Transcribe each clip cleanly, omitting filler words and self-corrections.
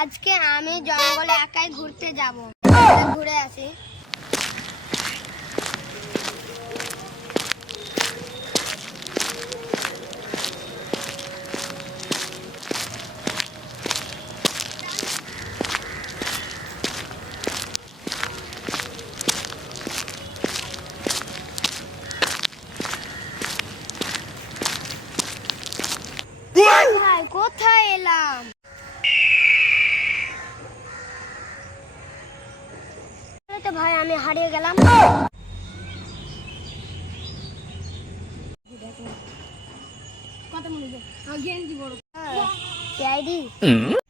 আজকে আমি জঙ্গলে একাই ঘুরতে যাব। ঘুরে আসি। ভাই কোথায় এলাম? তো ভাই আমি হারিয়ে গেলাম। কত মনে গেঞ্জি বড় আইডি।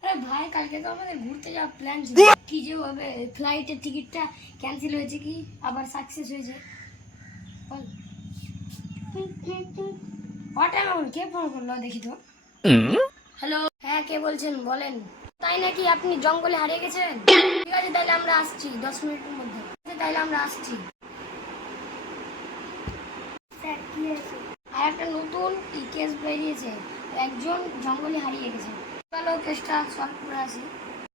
আরে ভাই কালকে তো আমাদের ঘুরতে যাওয়ার প্ল্যান ছিল, কি যে হবে ফ্লাইটের টিকিটটা ক্যান্সেল হয়েছে কি আবার সাকসেস হয়েছে। হোয়াট এমন কে ফোন করলো দেখি তো। হ্যালো, হ্যাঁ কে বলছেন বলেন। তাই নাকি আপনি জঙ্গলে হারিয়ে গেছেন? ঠিক আছে তাহলে আমরা আসছি 10 মিনিটের মধ্যে। তাহলে আমরা আসছি। স্যার কি হয়েছে? আর একটা নতুন কেস বেরিয়েছে, একজন জঙ্গলে হারিয়ে গেছে। চলো কেসটা সলভ করে আসি।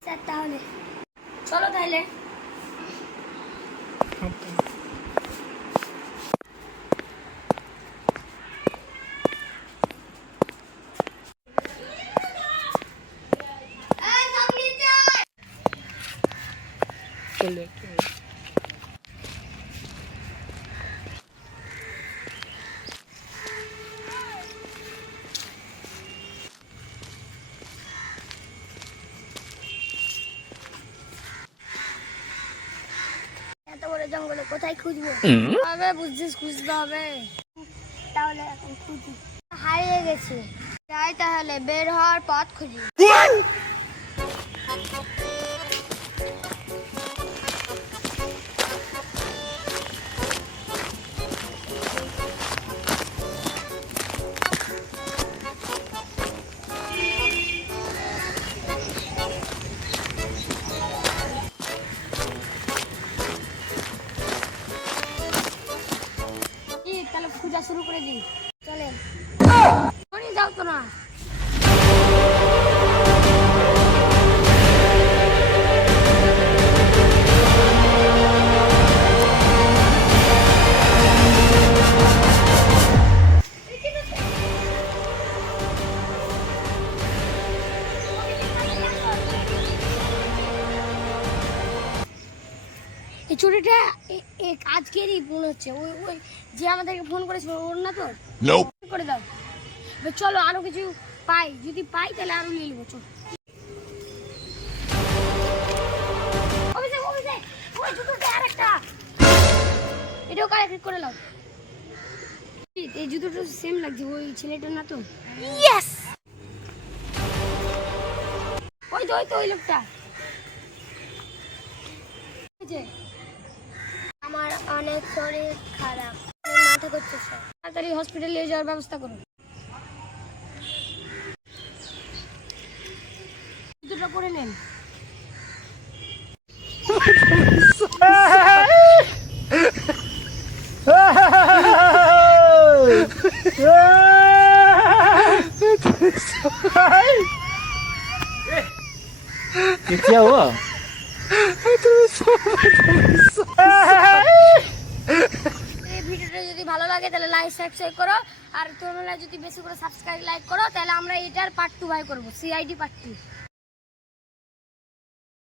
স্যার তাহলে চলো তাহলে। এত বড় জঙ্গলে কোথায় খুঁজবো? হবে বুঝছিস, খুঁজতে হবে। তাহলে এখন খুঁজি। হারিয়ে গেছে, যাই তাহলে বের হওয়ার পথ খুঁজি। তাহলে খোঁজা শুরু করে দিই, চলেন। যাও তো না। এই চুরিটা আজকেরই মনে হচ্ছে। ওই ওই যে আমাদেরকে ফোন করেছিল ওর না তো? করে দাও। চলো আরো কিছু পাই, যদি পাই তাহলে আরো নিয়ে নেবো। চলো এটাও কালেক্ট করে নাও। এই জুতোটা সেম লাগছে, ওই ছেলেটার না তো? ইয়েস, ওই তো ওই লোকটা। আমার অনেক শরীর খারাপ, মাথা করছে, তাড়াতাড়ি হসপিটালে নিয়ে যাওয়ার ব্যবস্থা করুন। জুতোটা পরে নেন। क्या हुआ? ভিডিওটা যদি ভালো লাগে তাহলে লাইক সাবস্ক্রাইব করো, আর তোমরা যদি বেশি করে সাবস্ক্রাইব লাইক করো তাহলে আমরা এটার পার্ট 2 ভাই করবো, সিআইডি পার্ট 2।